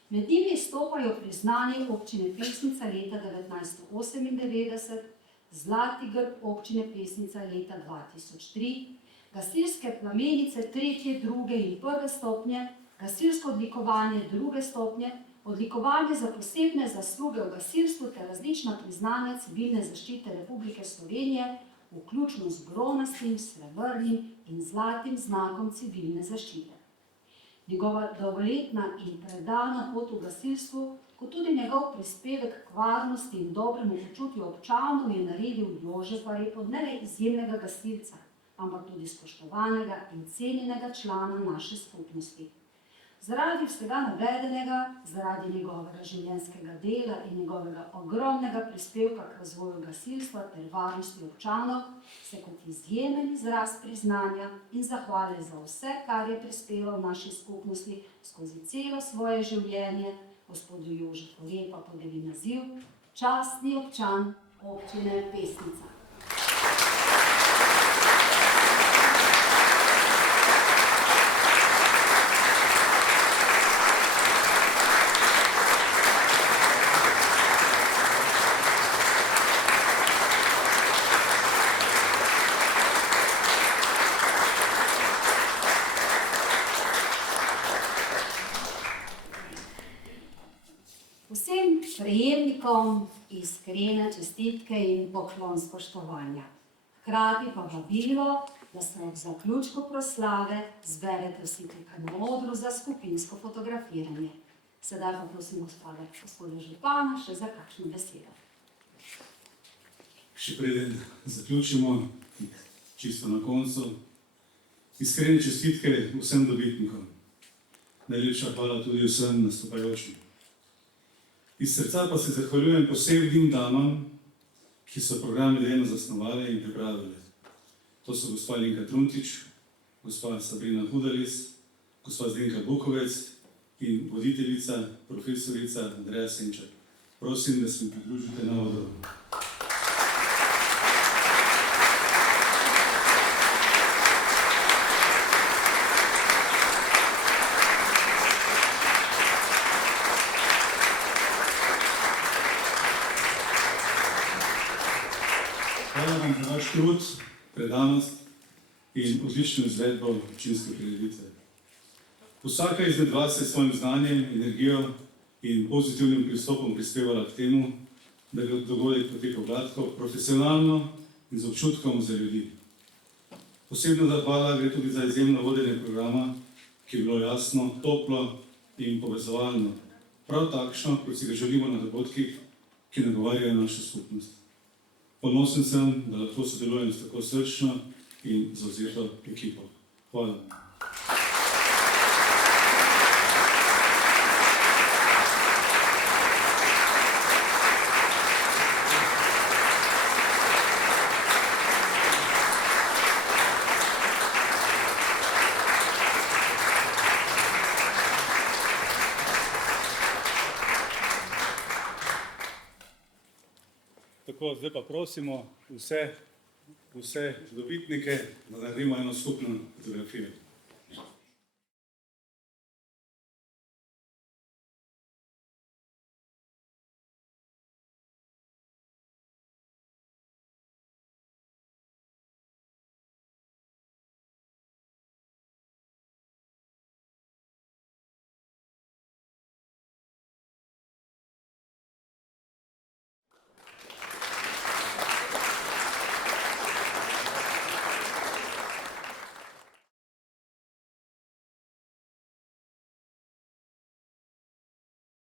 Med njimi izstopajo priznanje občine Pesnica leta 1998, Zlati grb občine Pesnica leta 2003, gasilske plamenice 3., 2. in 1. stopnje, gasilsko odlikovanje 2. stopnje, odlikovanje za posebne zasluge v gasilstvu ter različna priznanja civilne zaščite Republike Slovenije, vključno z bronastim, srebrnim in zlatim znakom civilne zaščite. Njegova dolgoletna in predana pot v gasilstvu, kot tudi njegov prispevek k varnosti in dobremu počutju občanov je naredil Jožefa Repo ne le izjemnega gasilca, ampak tudi spoštovanega in cenjenega člana naše skupnosti. Zaradi vsega navedenega, zaradi njegovega življenjskega dela in njegovega ogromnega prispevka k razvoju gasilstva ter varnosti občanov, se kot izjemen izraz priznanja in zahvale za vse, kar je prispeval v naši skupnosti skozi celo svoje življenje, gospodu Jožefu Repa podeli naziv častni občan občine Pesnica. Vsem prejemnikom iskrene čestitke in poklon spoštovanja. Hkrati pa vabilo, da se ob zaključku proslave zberete vsi tukaj na odru za skupinsko fotografiranje. Sedaj pa prosim gospoda župana še za kakšno besedo. Še preden zaključimo, čisto na koncu, iskrene čestitke vsem dobitnikom. Najlepša hvala tudi vsem nastopajočim. Iz srca pa se zahvaljujem posebnim damam, ki so program idejno zasnovali in pripravili. To so gospa Linka Truntič, gospa Sabrina Hudalis, gospa Zdenka Bukovec in voditeljica, profesorica Andreja Senčak. Prosim, da se mi pridružite na odru. Hvala vam za vaš trud, predanost in odlično izvedbo občinske prireditve. Vsaka izmed vas je s svojim znanjem, energijo in pozitivnim pristopom prispevala k temu, da je dogodek potekal gladko, profesionalno in z občutkom za ljudi. Posebno zahvala gre tudi za izjemno vodenje programa, ki je bilo jasno, toplo in povezovalno. Prav takšno, kot si ga želimo na dogodkih, ki nagovarjajo našo skupnost. Ponosen sem, da lahko sodelujem s tako srčno in zavzeto ekipo. Hvala. Tako, zdaj pa prosimo vse dobitnike, da naredimo eno skupno fotografijo.